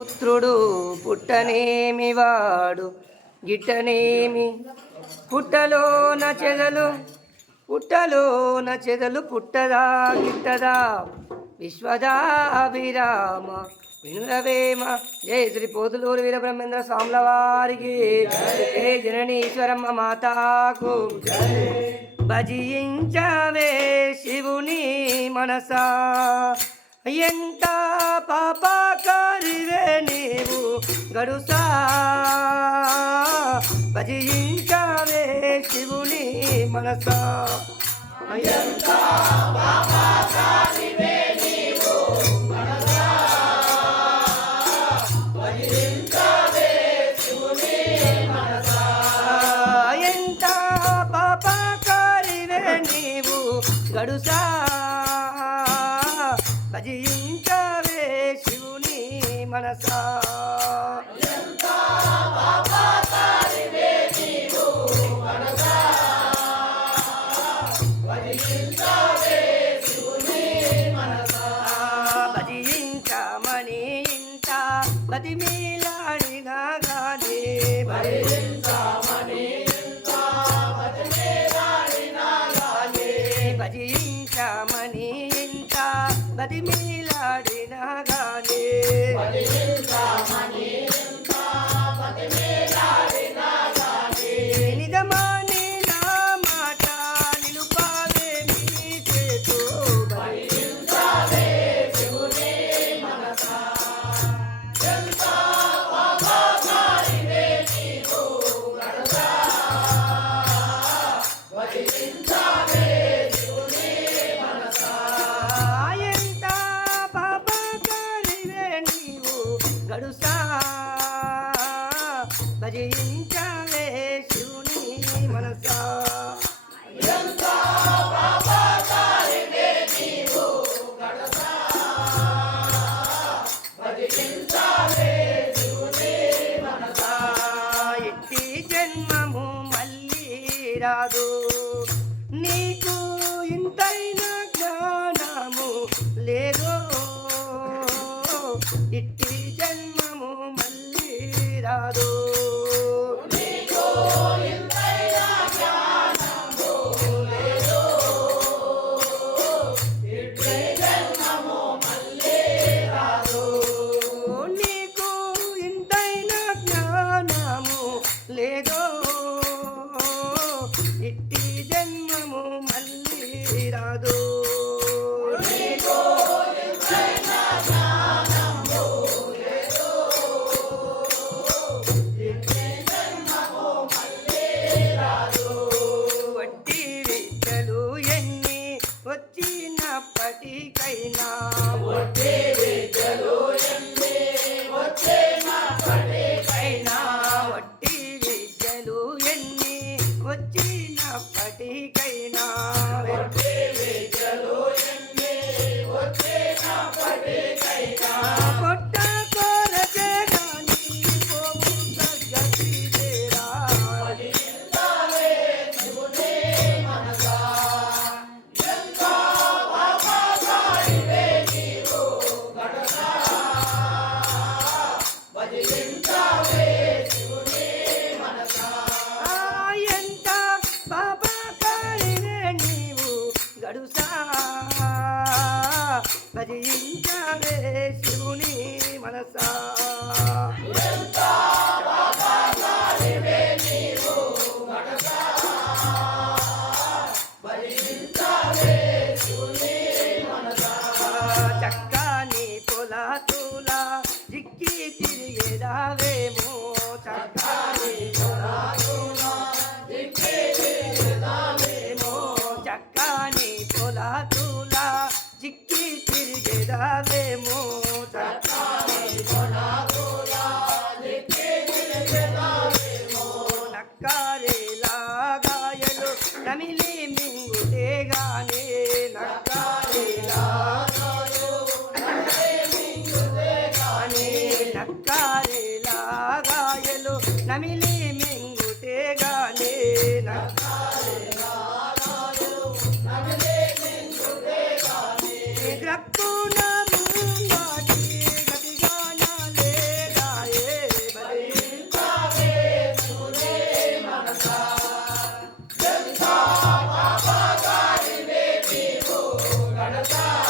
పుత్రుడు పుట్టనేమి వాడు? గిట్టనేమి? పుట్టలోన చెదలు పుట్టలోన చెదలు పుట్టదా గిట్టదా? విశ్వదాభిరామ వినురవేమ. జయ శ్రీ పోతులూరు వీరబ్రహ్మేంద్ర స్వాముల వారికి జయ జననీశ్వరమ్మ మాతాకు. భజించవే శివుని మనసా. ఎంత పాపకారివే నీవు గడుసా భజించవే శివుని మనసా ఎంత పాపకారివే నీవు గడుసా in the విద్యలు ఎన్ని వచ్చినప్పటికైనా. వడ్డీ తిరిగేదావేమో చక్కని పొల నమిలి మింగుతే గానే నక్కారేలాగాయలు గానే నమిలి ಭಾರತ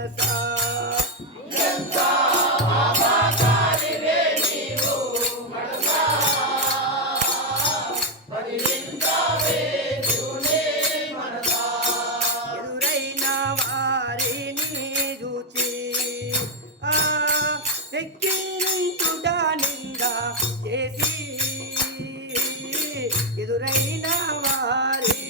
మనసా చేసి ఎదురైన వారి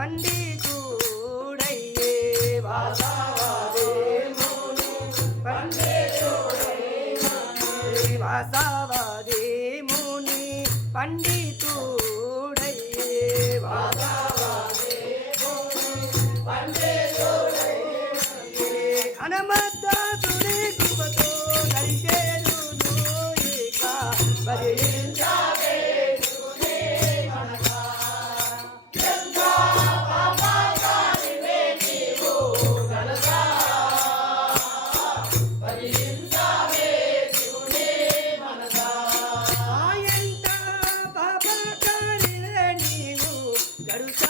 పండి కూడయ్యే వాసవాదేముని పండితుడయ్యే వాసా மறுத்த